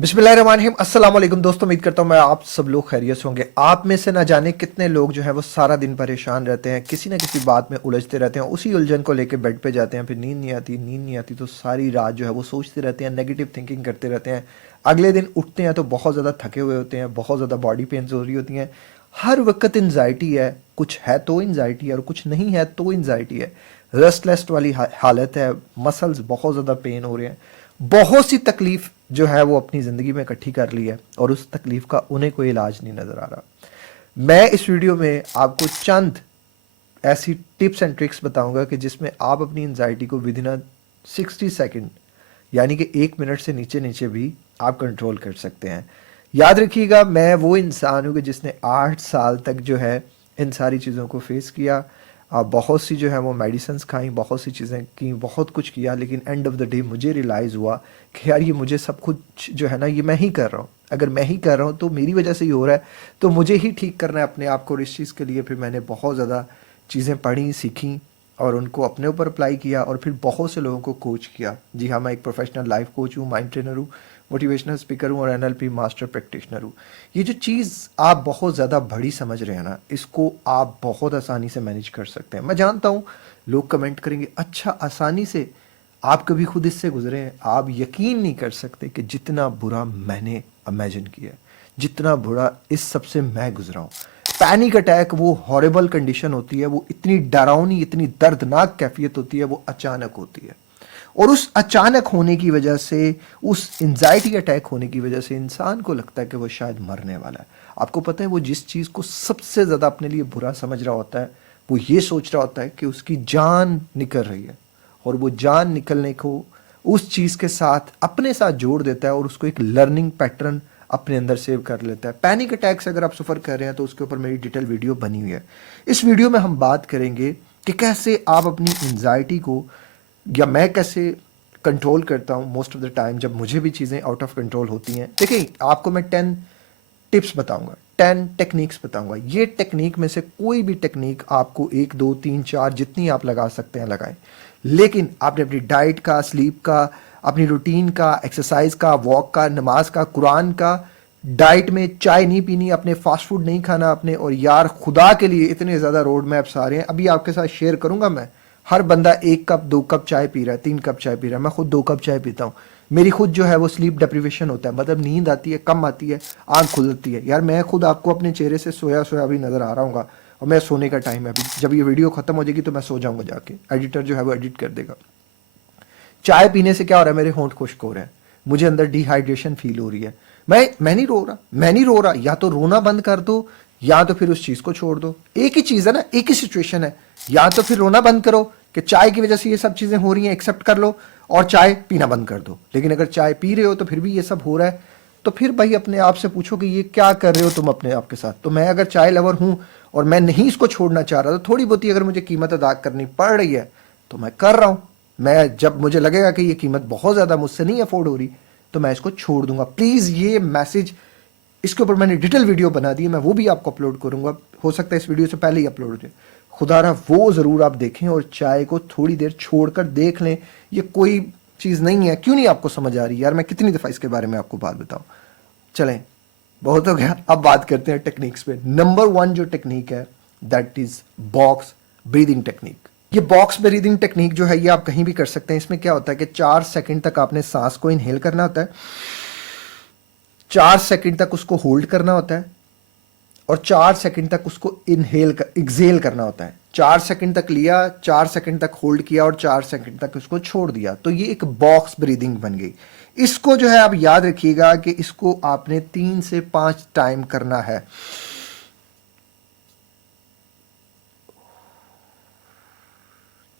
बिस्मिल्लाहिर्रहमानिर्रहीम। अस्सलाम वालेकुम दोस्तों, उम्मीद करता हूँ मैं आप सब लोग खैरियत से होंगे। आप में से ना जाने कितने लोग जो हैं वो सारा दिन परेशान रहते हैं, किसी ना किसी बात में उलझते रहते हैं, उसी उलझन को लेकर बेड पे जाते हैं, फिर नींद नहीं आती तो सारी रात जो है वो सोचते रहते हैं, नेगेटिव थिंकिंग करते रहते हैं। अगले दिन उठते हैं तो बहुत ज़्यादा थके हुए होते हैं, बहुत ज़्यादा बॉडी पेन्स हो रही होती हैं, हर वक्त एनजाइटी है। कुछ है तो एनजाइटी है और कुछ नहीं है तो एनजाइटी है। रेस्टलेस वाली हालत है, मसल्स बहुत ज़्यादा पेन हो रहे हैं, बहुत सी तकलीफ जो है वो अपनी ज़िंदगी में इकट्ठी कर ली है और उस तकलीफ का उन्हें कोई इलाज नहीं नज़र आ रहा। मैं इस वीडियो में आपको चंद ऐसी टिप्स एंड ट्रिक्स बताऊंगा कि जिसमें आप अपनी एंजाइटी को विद इन 60 सेकेंड यानी कि 1 मिनट से नीचे नीचे भी आप कंट्रोल कर सकते हैं। याद रखिएगा, मैं वो इंसान हूँ कि जिसने 8 साल तक जो है इन सारी चीज़ों को फेस किया। बहुत सी जो है वो मेडिसिन्स खाई, बहुत सी चीज़ें की, बहुत कुछ किया, लेकिन एंड ऑफ द डे मुझे रियलाइज़ हुआ कि यार ये मुझे सब कुछ जो है ना ये मैं ही कर रहा हूँ। अगर मैं ही कर रहा हूँ तो मेरी वजह से ही हो रहा है, तो मुझे ही ठीक करना है अपने आप को। और इस चीज़ के लिए फिर मैंने बहुत ज़्यादा चीज़ें पढ़ी, सीखी और उनको अपने ऊपर अप्लाई किया और फिर बहुत से लोगों को कोच किया। जी हाँ, मैं एक प्रोफेशनल लाइफ कोच हूँ, माइंड ट्रेनर हूँ, मोटिवेशनल स्पीकर हूँ और एनएलपी मास्टर प्रैक्टिशनर हूँ। ये जो चीज़ आप बहुत ज़्यादा बड़ी समझ रहे हैं ना, इसको आप बहुत आसानी से मैनेज कर सकते हैं। मैं जानता हूँ लोग कमेंट करेंगे, अच्छा आसानी से, आप कभी खुद इससे गुजरे हैं? आप यकीन नहीं कर सकते कि जितना बुरा मैंने इमेजिन किया, जितना बुरा इस सब से मैं गुजरा हूँ। पैनिक अटैक वो हॉरिबल कंडीशन होती है, वो इतनी डरावनी, इतनी दर्दनाक कैफियत होती है, वो अचानक होती है। और उस अचानक होने की वजह से, उस एंजाइटी अटैक होने की वजह से इंसान को लगता है कि वो शायद मरने वाला है। आपको पता है वो जिस चीज़ को सबसे ज़्यादा अपने लिए बुरा समझ रहा होता है, वो ये सोच रहा होता है कि उसकी जान निकल रही है और वो जान निकलने को उस चीज़ के साथ अपने साथ जोड़ देता है और उसको एक लर्निंग पैटर्न अपने अंदर सेव कर लेता है। पैनिक अटैक से अगर आप सफ़र कर रहे हैं तो उसके ऊपर मेरी डिटेल वीडियो बनी हुई है। इस वीडियो में हम बात करेंगे कि कैसे आप अपनी एंजाइटी को, या मैं कैसे कंट्रोल करता हूँ मोस्ट ऑफ द टाइम जब मुझे भी चीज़ें आउट ऑफ कंट्रोल होती हैं। देखिए, आपको मैं 10 टिप्स बताऊंगा, 10 टेक्निक्स बताऊंगा। ये टेक्निक में से कोई भी टेक्निक आपको 1 2 3 4 जितनी आप लगा सकते हैं लगाएं, लेकिन आपने अपनी डाइट का, स्लीप का, अपनी रूटीन का, एक्सरसाइज का, वॉक का, नमाज का, कुरान का, डाइट में चाय नहीं पीनी, अपने फास्ट फूड नहीं खाना अपने। और यार खुदा के लिए इतने ज़्यादा रोड मैप्स आ रहे हैं, अभी आपके साथ शेयर करूंगा मैं। हर बंदा 1 कप 2 कप चाय पी रहा है, 3 कप चाय पी रहा है, मैं खुद 2 कप चाय पीता हूँ। मेरी खुद जो है वो स्लीप डिप्रीवेशन होता है, मतलब नींद आती है, कम आती है, आंख खुलती है। यार मैं खुद आपको अपने चेहरे से सोया सोया भी नज़र आ रहा हूँ और मैं सोने का टाइम है अभी। जब ये वीडियो खत्म हो जाएगी तो मैं सो जाऊंगा जाके, एडिटर जो है वो एडिट कर देगा। चाय पीने से क्या हो रहा है, मेरे होंठ खुश्क हो रहे हैं, मुझे अंदर डिहाइड्रेशन फील हो रही है। मैं नहीं रो रहा, मैं नहीं रो रहा। या तो रोना बंद कर दो या तो फिर उस चीज को छोड़ दो। एक ही चीज है ना, एक ही सिचुएशन है। या तो फिर रोना बंद करो कि चाय की वजह से ये सब चीजें हो रही हैं, एक्सेप्ट कर लो और चाय पीना बंद कर दो। लेकिन अगर चाय पी रहे हो तो फिर भी ये सब हो रहा है, तो फिर भाई अपने आप से पूछो कि ये क्या कर रहे हो तुम अपने आप के साथ। तो मैं अगर चाय लवर हूं और मैं नहीं इसको छोड़ना चाह रहा, तो थोड़ी बहुत ही अगर मुझे कीमत अदा करनी पड़ रही है तो मैं कर रहा हूं। मैं जब मुझे लगेगा कि ये कीमत बहुत ज़्यादा मुझसे नहीं अफोर्ड हो रही तो मैं इसको छोड़ दूंगा। प्लीज़ ये मैसेज, इसके ऊपर मैंने डिटेल वीडियो बना दी है, मैं वो भी आपको अपलोड करूंगा। हो सकता है इस वीडियो से पहले ही अपलोड हो जाए। खुदा रहा वो ज़रूर आप देखें और चाय को थोड़ी देर छोड़कर देख लें। ये कोई चीज़ नहीं है। क्यों नहीं आपको समझ आ रही यार, मैं कितनी दफ़ा इसके बारे में आपको बात बताऊँ। चलें, बहुत हो गया, अब बात करते हैं टेक्निक्स पे। नंबर 1 जो टेक्निक है that is box breathing technique. ये बॉक्स ब्रीदिंग टेक्निक जो है ये आप कहीं भी कर सकते हैं। इसमें क्या होता है कि 4 सेकंड तक आपने सांस को इनहेल करना होता है, 4 सेकंड तक उसको होल्ड करना होता है और 4 सेकंड तक उसको एक्सेल करना होता है। 4 सेकंड तक लिया, 4 सेकंड तक होल्ड किया और 4 सेकंड तक उसको छोड़ दिया। तो ये एक बॉक्स ब्रीदिंग बन गई। इसको जो है आप याद रखिएगा कि इसको आपने 3 से 5 टाइम करना है।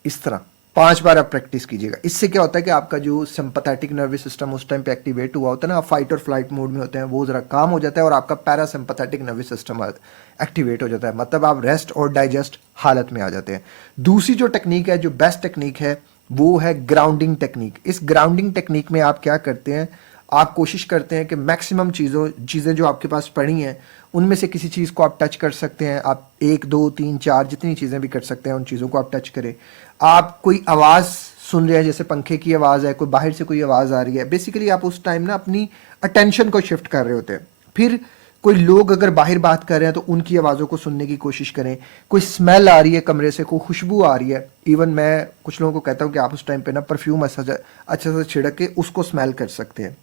इस तरह 5 बार आप प्रैक्टिस कीजिएगा। इससे क्या होता है कि आपका जो सिंपैथेटिक नर्वस सिस्टम उस टाइम पे एक्टिवेट हुआ होता है ना, आप फाइट और फ्लाइट मोड में होते हैं, वो जरा काम हो जाता है और आपका पैरासिम्पैथेटिक नर्वस सिस्टम एक्टिवेट हो जाता है, मतलब आप रेस्ट और डाइजेस्ट हालत में आ जाते हैं। दूसरी जो टेक्निक है, जो बेस्ट टेक्निक है, वो है ग्राउंडिंग टेक्निक। इस ग्राउंडिंग टेक्निक में आप क्या करते हैं, आप कोशिश करते हैं कि मैक्सिमम चीज़ें जो आपके पास पड़ी हैं उनमें से किसी चीज़ को आप टच कर सकते हैं। आप 1 2 3 4 जितनी चीज़ें भी कर सकते हैं उन चीज़ों को आप टच करें। आप कोई आवाज़ सुन रहे हैं, जैसे पंखे की आवाज़ है, कोई बाहर से कोई आवाज़ आ रही है, बेसिकली आप उस टाइम ना अपनी अटेंशन को शिफ्ट कर रहे होते हैं। फिर कोई लोग अगर बाहर बात कर रहे हैं तो उनकी आवाज़ों को सुनने की कोशिश करें। कोई स्मेल आ रही है कमरे से, कोई खुशबू आ रही है, इवन मैं कुछ लोगों को कहता हूँ कि आप उस टाइम पे ना परफ्यूम अच्छा से छिड़क के उसको स्मेल कर सकते हैं।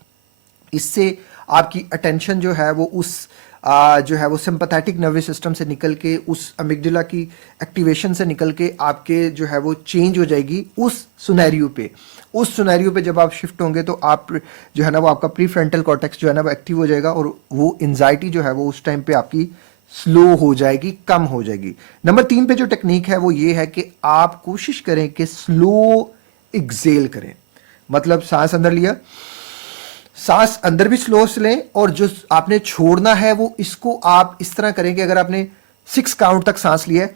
इससे आपकी अटेंशन जो है वो उस जो है वो सिंपैथेटिक नर्वस सिस्टम से निकल के, उस अमिगडाला की एक्टिवेशन से निकल के आपके जो है वो चेंज हो जाएगी उस सिनेरियो पे। उस सिनेरियो पे जब आप शिफ्ट होंगे तो आप जो है ना वो आपका प्री फ्रंटल कॉर्टेक्स जो है ना वो एक्टिव हो जाएगा और वो एंजाइटी जो है वो उस टाइम पे आपकी स्लो हो जाएगी, कम हो जाएगी। नंबर 3 पे जो टेक्निक है वो ये है कि आप कोशिश करें कि स्लो एक्सेल करें। मतलब सांस अंदर लिया, सांस अंदर भी स्लो से लें, और जो आपने छोड़ना है वो इसको आप इस तरह करें कि अगर आपने 6 काउंट तक सांस लिया है,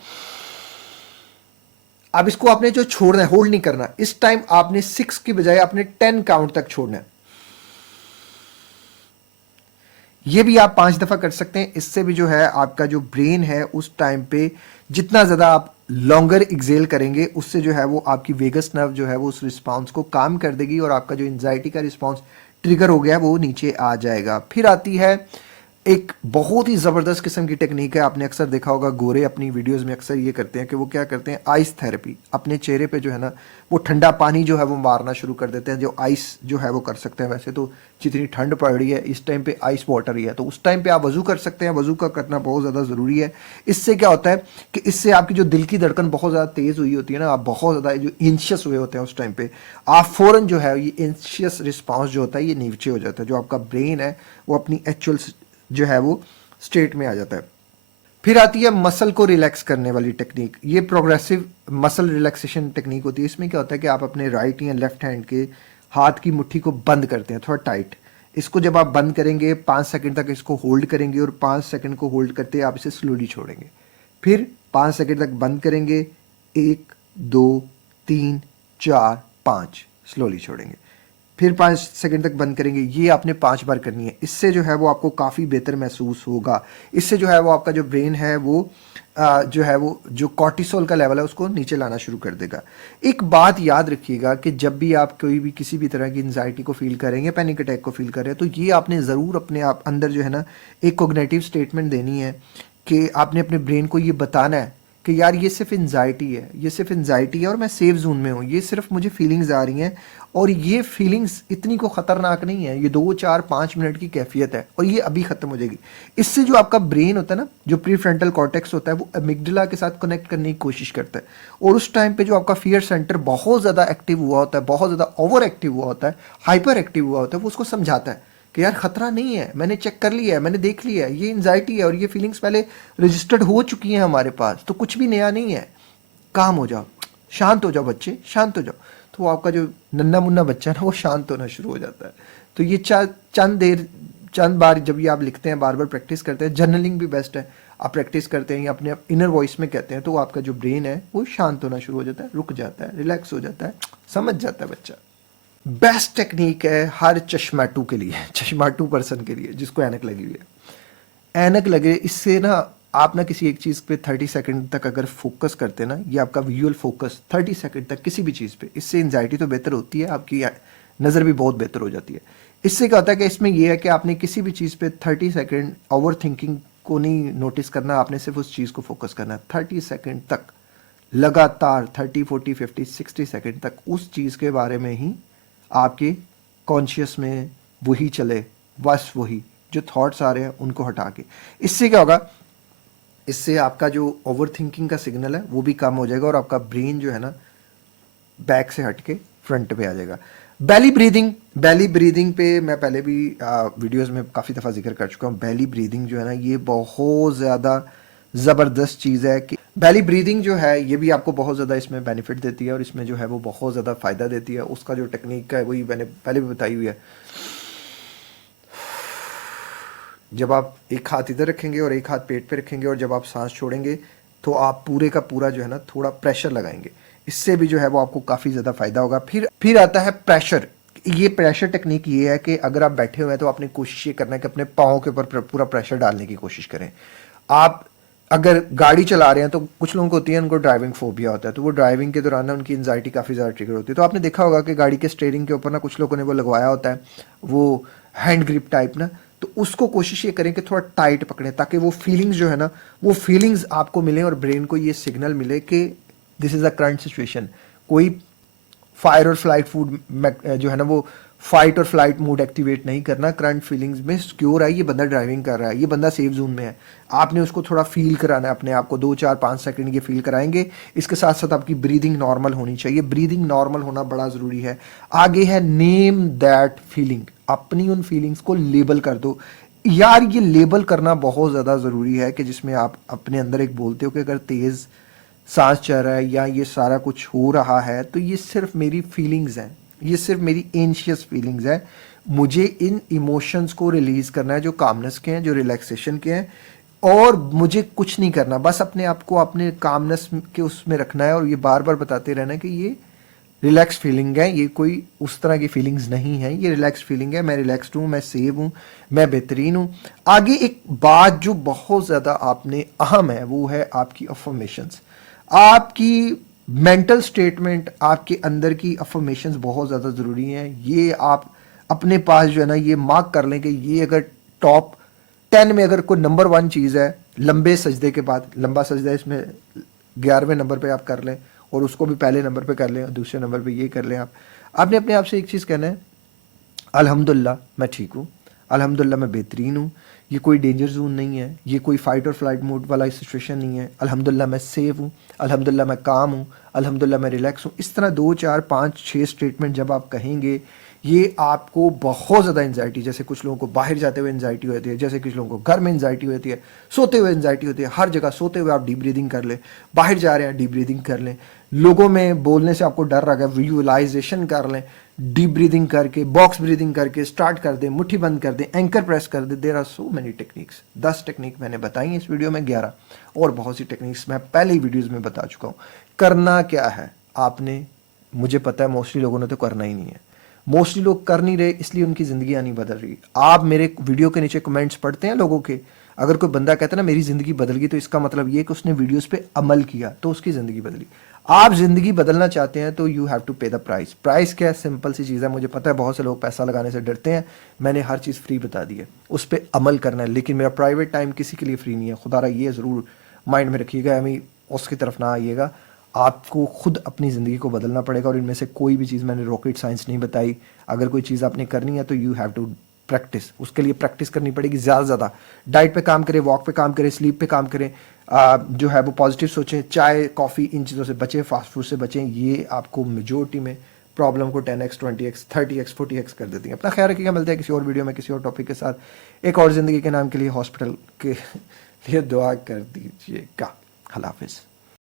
अब इसको आपने जो छोड़ना है, होल्ड नहीं करना, इस टाइम आपने 6 की बजाय आपने 10 काउंट तक छोड़ना है। ये भी आप 5 दफा कर सकते हैं। इससे भी जो है आपका जो ब्रेन है उस टाइम पे जितना ज्यादा आप लॉन्गर एक्सेल करेंगे उससे जो है वो आपकी वेगस नर्व जो है वो उस रिस्पांस को काम कर देगी और आपका जो एंजाइटी का रिस्पांस ट्रिगर हो गया वो नीचे आ जाएगा। फिर आती है एक बहुत ही ज़बरदस्त किस्म की टेक्निक है, आपने अक्सर देखा होगा, गोरे अपनी वीडियोस में अक्सर ये करते हैं कि वो क्या करते हैं, आइस थेरेपी। अपने चेहरे पे जो है ना वो ठंडा पानी जो है वो मारना शुरू कर देते हैं। जो आइस जो है वो कर सकते हैं, वैसे तो जितनी ठंड पड़ रही है इस टाइम पे आइस वाटर ही है, तो उस टाइम पे आप वजू कर सकते हैं। वजू का करना बहुत ज़्यादा ज़रूरी है। इससे क्या होता है कि इससे आपकी जो दिल की धड़कन बहुत ज़्यादा तेज़ हुई होती है ना, आप बहुत ज़्यादा जो एंशियस हुए होते हैं उस टाइम पे, आप फ़ौरन जो है ये एंशियस रिस्पॉन्स जो होता है ये नीचे हो जाता है। जो आपका ब्रेन है वो अपनी एक्चुअल जो है वो स्टेट में आ जाता है। फिर आती है मसल को रिलैक्स करने वाली टेक्निक। ये प्रोग्रेसिव मसल रिलैक्सेशन टेक्निक होती है। इसमें क्या होता है कि आप अपने राइट या लेफ्ट हैंड के हाथ की मुट्ठी को बंद करते हैं, थोड़ा टाइट। इसको जब आप बंद करेंगे 5 सेकंड तक इसको होल्ड करेंगे और 5 सेकंड को होल्ड करते आप इसे स्लोली छोड़ेंगे। फिर 5 सेकंड तक बंद करेंगे, 1 2 3 4 5, स्लोली छोड़ेंगे। फिर 5 सेकंड तक बंद करेंगे। ये आपने 5 बार करनी है। इससे जो है वो आपको काफ़ी बेहतर महसूस होगा। इससे जो है वो आपका जो ब्रेन है वो जो है वो जो कॉर्टिसोल का लेवल है उसको नीचे लाना शुरू कर देगा। एक बात याद रखिएगा कि जब भी आप कोई भी किसी भी तरह की एंजाइटी को फील करेंगे, पैनिक अटैक को फील करें, तो ये आपने ज़रूर अपने आप अंदर जो है ना एक कोग्निटिव स्टेटमेंट देनी है कि आपने अपने ब्रेन को ये बताना है कि यार ये सिर्फ एंजाइटी है, ये सिर्फ एंजाइटी है और मैं सेफ जोन में हूँ, ये सिर्फ मुझे फीलिंग्स आ रही हैं और ये फीलिंग्स इतनी को ख़तरनाक नहीं है, ये 2 4 5 मिनट की कैफियत है और ये अभी ख़त्म हो जाएगी। इससे जो आपका ब्रेन होता है ना, जो प्री फ्रंटल कॉर्टेक्स होता है, वो अमिगडाला के साथ कनेक्ट करने की कोशिश करता है और उस टाइम पे जो आपका फियर सेंटर बहुत ज़्यादा एक्टिव हुआ होता है, बहुत ज़्यादा ओवर एक्टिव हुआ होता है, हाइपर एक्टिव हुआ होता है, वो उसको समझाता है कि यार खतरा नहीं है, मैंने चेक कर लिया है, मैंने देख लिया है, ये एंजाइटी है और ये फीलिंग्स पहले रजिस्टर्ड हो चुकी हैं हमारे पास, तो कुछ भी नया नहीं है, काम हो जाओ, शांत हो जाओ बच्चे, शांत हो जाओ। तो आपका जो नन्ना मुन्ना बच्चा है ना वो शांत होना शुरू हो जाता है। तो ये चंद बार जब ये आप लिखते हैं, बार बार प्रैक्टिस करते हैं, जर्नलिंग भी बेस्ट है, आप प्रैक्टिस करते हैं या अपने इनर वॉइस में कहते हैं, तो आपका जो ब्रेन है वो शांत होना शुरू हो जाता है, रुक जाता है, रिलैक्स हो जाता है, समझ जाता है बच्चा। बेस्ट टेक्निक है हर चश्माटू के लिए, चश्माटू पर्सन के लिए जिसको ऐनक लगी हुई है। ऐनक लगे, इससे ना आप ना किसी एक चीज़ पे 30 सेकंड तक अगर फोकस करते हैं ना, ये आपका विजुअल फोकस 30 सेकंड तक किसी भी चीज़ पे, इससे एंजाइटी तो बेहतर होती है, आपकी नज़र भी बहुत बेहतर हो जाती है। इससे क्या होता है कि इसमें यह है कि आपने किसी भी चीज़ पे 30 सेकंड ओवर थिंकिंग को नहीं नोटिस करना, आपने सिर्फ उस चीज़ को फोकस करना है 30 सेकंड तक लगातार, 30 40 50 60 सेकंड तक उस चीज़ के बारे में ही आपके कॉन्शियस में वही चले, बस वही जो थॉट्स आ रहे हैं उनको हटा के। इससे क्या होगा, इससे आपका जो ओवर थिंकिंग का सिग्नल है वो भी कम हो जाएगा और आपका ब्रेन जो है ना बैक से हट के फ्रंट पे आ जाएगा। बैली ब्रीदिंग पे मैं पहले भी वीडियोस में काफ़ी दफ़ा जिक्र कर चुका हूँ। बैली ब्रीदिंग जो है ना ये बहुत ज़्यादा ज़बरदस्त चीज़ है कि बैली ब्रीदिंग जो है ये भी आपको बहुत ज़्यादा इसमें बेनिफिट देती है और इसमें जो है वो बहुत ज़्यादा फ़ायदा देती है। उसका जो टेक्निक है वही मैंने पहले भी बताई हुई है। जब आप एक हाथ इधर रखेंगे और एक हाथ पेट पे रखेंगे और जब आप सांस छोड़ेंगे तो आप पूरे का पूरा जो है ना थोड़ा प्रेशर लगाएंगे, इससे भी जो है वो आपको काफ़ी ज़्यादा फायदा होगा। फिर आता है प्रेशर। ये प्रेशर टेक्निक ये है कि अगर आप बैठे हुए हैं तो आपने कोशिश ये करना है कि अपने पाँव के ऊपर पूरा प्रेशर डालने की कोशिश करें। आप अगर गाड़ी चला रहे हैं तो कुछ लोगों को होती है, उनको ड्राइविंग फोबिया होता है, तो वो ड्राइविंग के दौरान ना उनकी एंजाइटी काफ़ी ज़्यादा ट्रिगर होती है। तो आपने देखा होगा कि गाड़ी के स्टीयरिंग के ऊपर ना कुछ लोगों ने वो लगवाया होता है, वो हैंड ग्रिप टाइप ना, तो उसको कोशिश ये करें कि थोड़ा टाइट पकड़ें ताकि वो फीलिंग्स जो है ना, वो फीलिंग्स आपको मिले और ब्रेन को ये सिग्नल मिले कि this is a current situation. कोई फायर और फ्लाइट फूड जो है ना, वो फाइट और फ्लाइट मोड एक्टिवेट नहीं करना। करंट फीलिंग्स में सिक्योर है, ये बंदा ड्राइविंग कर रहा है, ये बंदा सेफ जोन में है। आपने उसको थोड़ा फील कराना है अपने आप को, 2 4 5 सेकंड ये फील कराएंगे। इसके साथ साथ आपकी ब्रीदिंग नॉर्मल होनी चाहिए, ब्रीदिंग नॉर्मल होना बड़ा ज़रूरी है। आगे है नेम दैट फीलिंग, अपनी उन फीलिंग्स को लेबल कर दो। यार ये लेबल करना बहुत ज़्यादा ज़रूरी है कि जिसमें आप अपने अंदर एक बोलते हो कि अगर तेज़ सांस चल रहा है या ये सारा कुछ हो रहा है तो ये सिर्फ मेरी फीलिंग्स हैं, ये सिर्फ मेरी एंशियस फीलिंग्स है। मुझे इन इमोशंस को रिलीज करना है जो कामनेस के हैं, जो रिलैक्सेशन के हैं, और मुझे कुछ नहीं करना, बस अपने आप को अपने कामनेस के उसमें रखना है और ये बार बार बताते रहना है कि ये रिलैक्स फीलिंग है, ये कोई उस तरह की फीलिंग्स नहीं है, ये रिलैक्स फीलिंग है, मैं रिलैक्सड हूँ, मैं सेव हूँ, मैं बेहतरीन हूँ। आगे एक बात जो बहुत ज़्यादा आपने अहम है वो है आपकी अफर्मेशंस। आपकी मेंटल स्टेटमेंट, आपके अंदर की अफर्मेशंस बहुत ज़्यादा ज़रूरी हैं। ये आप अपने पास जो है ना ये मार्क कर लें कि ये अगर टॉप 10 में अगर कोई नंबर 1 चीज़ है, लंबे सजदे के बाद, लंबा सजदा इसमें 11वें नंबर पे आप कर लें और उसको भी पहले नंबर पे कर लें और दूसरे नंबर पे ये कर लें। आपने अपने आप से एक चीज़ कहना है, अल्हम्दुलिल्लाह मैं ठीक हूँ, अल्हम्दुलिल्लाह मैं बेहतरीन हूँ, ये कोई डेंजर जोन नहीं है, ये कोई फाइट और फ्लाइट मोड वाला सिचुएशन नहीं है, अल्हम्दुलिल्लाह मैं सेफ हूँ, अल्हम्दुलिल्लाह मैं काम हूँ, अल्हम्दुलिल्लाह मैं रिलैक्स हूँ। इस तरह 2 4 5 6 स्टेटमेंट जब आप कहेंगे, ये आपको बहुत ज़्यादा एंजाइटी, जैसे कुछ लोगों को बाहर जाते हुए एंजाइटी होती है, जैसे कुछ लोगों को घर में एंजाइटी होती है, सोते हुए एंजाइटी होती है, हर जगह सोते हुए आप डीप ब्रीदिंग कर लें, बाहर जा रहे हैं डीप ब्रीदिंग कर लें, लोगों में बोलने से आपको डर लगा विजुअलाइजेशन कर लें, डीप ब्रीदिंग करके, बॉक्स ब्रीदिंग करके स्टार्ट कर दें, मुट्ठी बंद कर दें, एंकर प्रेस कर दें। There are so many techniques. 10 technique मैंने बताई इस वीडियो में, 11 और बहुत सी टेक्निक्स मैं पहले ही वीडियोस में बता चुका हूँ। करना क्या है आपने, मुझे पता है मोस्टली लोगों ने तो करना ही नहीं है, मोस्टली लोग कर नहीं रहे, इसलिए उनकी ज़िंदगियाँ नहीं बदल रही। आप मेरे वीडियो के नीचे कमेंट्स पढ़ते हैं लोगों के, अगर कोई बंदा कहता है ना मेरी ज़िंदगी बदल गई, तो इसका मतलब ये कि उसने वीडियोस पे अमल किया तो उसकी ज़िंदगी बदली। आप ज़िंदगी बदलना चाहते हैं तो यू हैव टू पे द प्राइस। प्राइस क्या है, सिंपल सी चीज़ है, मुझे पता है बहुत से लोग पैसा लगाने से डरते हैं, मैंने हर चीज़ फ्री बता दी है, उस पर अमल करना है। लेकिन मेरा प्राइवेट टाइम किसी के लिए फ्री नहीं है, खुदारा ये ज़रूर माइंड में रखिएगा, हमें उसकी तरफ ना आइएगा। आपको खुद अपनी ज़िंदगी को बदलना पड़ेगा और इनमें से कोई भी चीज़ मैंने रॉकेट साइंस नहीं बताई। अगर कोई चीज़ आपने करनी है तो यू हैव टू प्रैक्टिस, उसके लिए प्रैक्टिस करनी पड़ेगी ज़्यादा से ज़्यादा। डाइट पे काम करें, वॉक पे काम करें, स्लीप पे काम करें, जो है वो पॉजिटिव सोचें, चाय कॉफ़ी इन चीज़ों से बचें, फास्ट फूड से बचें। ये आपको मेजोरिटी में प्रॉब्लम को 10x 20x 30x 40x कर देती हैं। अपना ख्याल रखिएगा, मिलते हैं किसी और वीडियो में किसी और टॉपिक के साथ। एक और ज़िंदगी के नाम के लिए हॉस्पिटल के लिए दुआ कर दीजिएगा। अल्लाह हाफिज़।